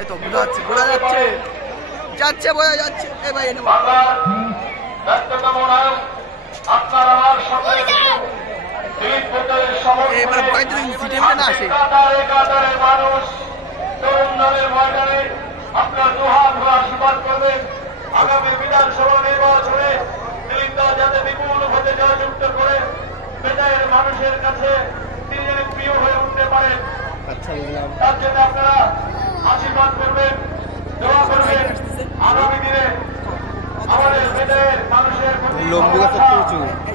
এই তো বোঝা যাচ্ছে যাচ্ছে বোঝা যাচ্ছে। এ ভাই এনে এবার ভয় তো সিটের না আসে। মানুষ তরুণ দলের ময়দানে আপনার দুহাত ভরে আশীর্বাদ করবেন। আগামী বিধানসভা নির্বাচনে দিলীপ দা যাতে বিপুল ভোটে জয়যুক্ত করে বেতায়ের মানুষের কাছে তিনি যেন প্রিয় হয়ে উঠতে পারেন, তার জন্য আপনারা আশীর্বাদ করবেন, দোয়া করবেন। আগামী দিনে আমাদের বেতায়ের মানুষের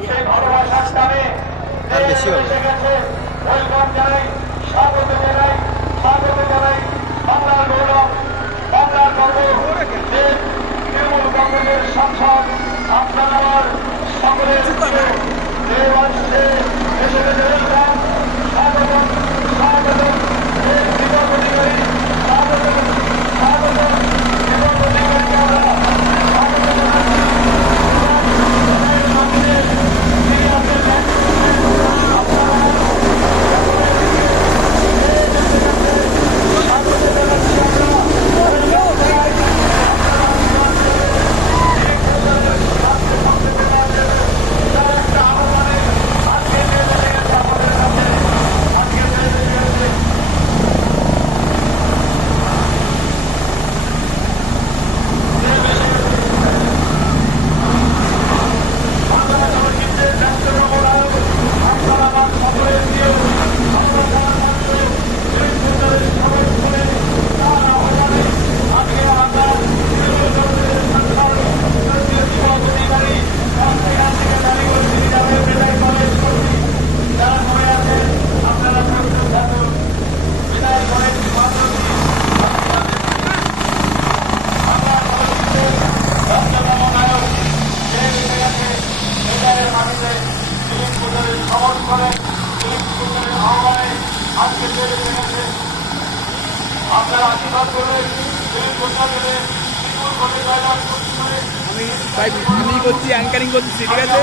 সেই ভালোবাসার টানে এসে গেছে। ওয়েলকাম জানাই, স্বাগত জানাই, স্বাগত জানাই। বাংলার গৌরব, বাংলার গর্ব, যে তৃণমূল কংগ্রেসের সাংসদ আপনার আমার সকলের এসে গেছে। ওয়েলকাম, স্বাগত, স্বাগত। দীপক অধিকারী, স্বাগত, স্বাগত। দীপক অধিকারীকে আমরা স্বাগত জানাচ্ছি। আমি করছি, অ্যাঙ্কারিং করছি, ঠিক আছে।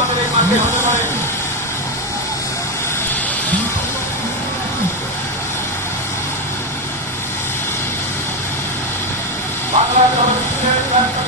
বাংলা